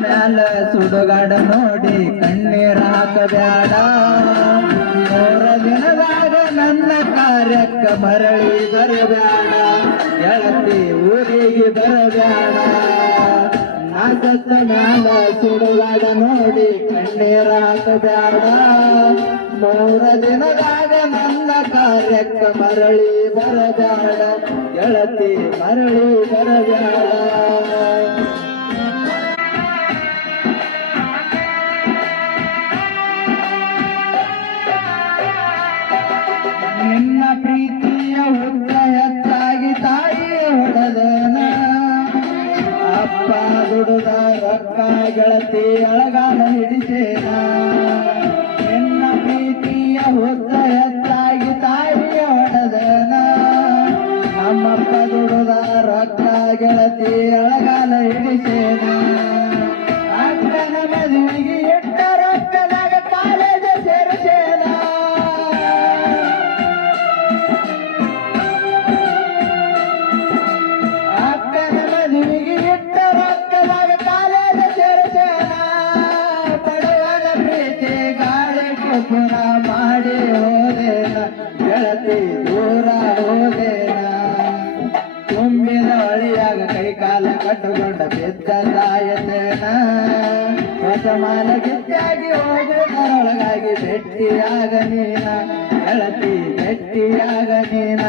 ಮ್ಯಾಲ ಸುಡುಗಾಡ ನೋಡಿ ಕಣ್ಣೀರ ಹಾಕಬ್ಯಾಡ 3 ದಿನದಾಗ ನನ್ನ ಕಾರ್ಯಕ್ಕ ಮರಳಿ ಬರಬ್ಯಾಡ ಗೆಳತಿ ಊರಿಗೆ ಬರಬ್ಯಾಡ ನಾಗತ್ತ ಮ್ಯಾಲ ಸುಡುಗಾಡ ನೋಡಿ ಕಣ್ಣೀರ ಹಾಕಬ್ಯಾಡ 3 ದಿನದಾಗ ನನ್ನ ಕಾರ್ಯಕ್ಕ ಮರಳಿ ಬರಬ್ಯಾಡ ಗೆಳತಿ ಮರಳಿ ಬರಬ್ಯಾಡ ನಿನ್ನ ಪ್ರೀತಿಯ ಹುತ್ತ ಹೆಚ್ಚಾಗಿ ತಾಯಿ ಹೊಡೆದನ ಅಪ್ಪ ದುಡುದ ರೊಕ್ಕ ಗೆಳತಿ ಅಳಗಾಲ ಹಿಡಿಸೇನ ನಿನ್ನ ಪ್ರೀತಿಯ ಹುತ್ತ ಹೆಚ್ಚಾಗಿ ತಾಯಿ ಹೊಡೆದನ ನಮ್ಮಪ್ಪ ದುಡುದ ರೊಕ್ಕ ಗೆಳತಿ ಅಳಗಾಲ ಹಿಡಿಸೇನ ಅಕ್ಕನ ಮದುವೆಗೆ ಎಟ್ಟ ರೊಕ್ಕದಾಗ ಕಾಲೇಜ ಸೇರಿಸೇನ ಅಕ್ಕನ ಮದುವೆಗೆ ಎಟ್ಟ ರೊಕ್ಕದಾಗ ಕಾಲೇಜ ಸೇರಿಸೇನ ಬಡವನ ಪ್ರೀತಿ ಗಾಳಿ ಕೊಬ್ಬರ ಮಾಡಿ ಹೋದೇನ ಗೆಳತಿ ದೂರ ಹೋದೇನ ತುಂಬಿದ ಹೊಳಿಯಾಗ ಕೈಕಾಲ ಕಟ್ಟುಕೊಂಡ ಬಿದ್ದ ಸಾಯತೇನ ಹೊಸ ಮಾಲ ಗಿದ್ದಾಗಿ ಹೋಗುವುದರೊಳಗಾಗಿ ಭೆಟ್ಟಿಯಾಗ ನೀನ ಗೆಳತಿ ಭೆಟ್ಟಿಯಾಗ ನೀನ